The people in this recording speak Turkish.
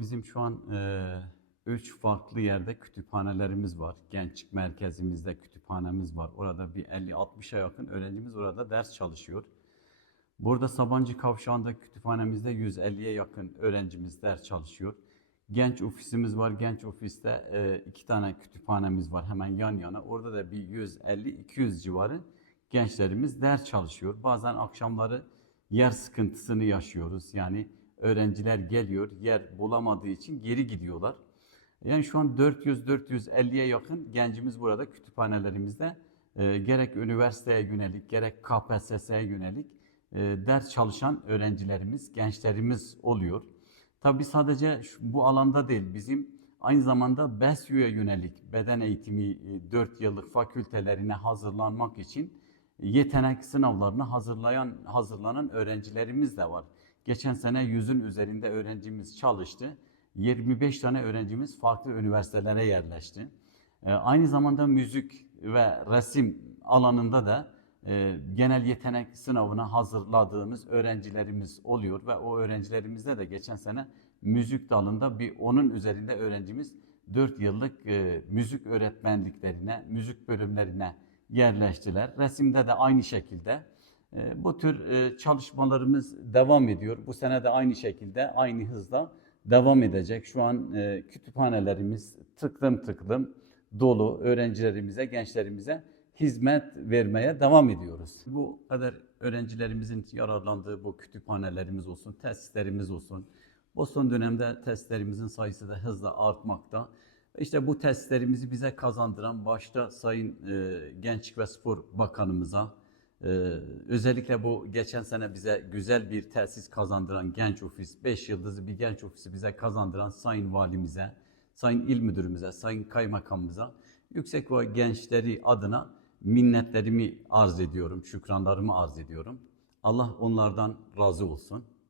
Bizim şu an e, üç farklı yerde kütüphanelerimiz var. Gençlik merkezimizde kütüphanemiz var. Orada bir 50-60'a yakın öğrencimiz orada ders çalışıyor. Burada Sabancı Kavşağı'nda kütüphanemizde 150'ye yakın öğrencimiz ders çalışıyor. Genç ofisimiz var. Genç ofiste e, iki tane kütüphanemiz var hemen yan yana. Orada da bir 150-200 civarı gençlerimiz ders çalışıyor. Bazen akşamları yer sıkıntısını yaşıyoruz. Yani öğrenciler geliyor, yer bulamadığı için geri gidiyorlar. Yani şu an 400-450'ye yakın gencimiz burada kütüphanelerimizde e, gerek üniversiteye yönelik, gerek KPSS'ye yönelik e, ders çalışan öğrencilerimiz, gençlerimiz oluyor. Tabii sadece şu- bu alanda değil, bizim aynı zamanda BESYO'ya yönelik beden eğitimi 4 yıllık fakültelerine hazırlanmak için yetenek sınavlarına hazırlayan hazırlanan öğrencilerimiz de var. Geçen sene yüzün üzerinde öğrencimiz çalıştı. 25 tane öğrencimiz farklı üniversitelere yerleşti. Ee, Aynı zamanda müzik ve resim alanında da e, genel yetenek sınavına hazırladığımız öğrencilerimiz oluyor ve o öğrencilerimizde de geçen sene müzik dalında bir onun üzerinde öğrencimiz 4 yıllık e, müzik öğretmenliklerine, müzik bölümlerine yerleştiler. Resimde de aynı şekilde. E, Bu tür e, çalışmalarımız devam ediyor. Bu sene de aynı şekilde, aynı hızla devam edecek. Şu an e, kütüphanelerimiz tıklım tıklım dolu öğrencilerimize, gençlerimize hizmet vermeye devam ediyoruz. Bu kadar öğrencilerimizin yararlandığı bu kütüphanelerimiz olsun, tesislerimiz olsun. Bu son dönemde testlerimizin sayısı da hızla artmakta. İşte bu testlerimizi bize kazandıran başta Sayın e, Gençlik ve Spor Bakanımıza, e, özellikle bu geçen sene bize güzel bir tesis kazandıran genç ofis, 5 yıldızlı bir genç ofisi bize kazandıran Sayın Valimize, Sayın İl Müdürümüze, Sayın Kaymakamımıza, yüksek ve gençleri adına minnetlerimi arz ediyorum, şükranlarımı arz ediyorum. Allah onlardan razı olsun.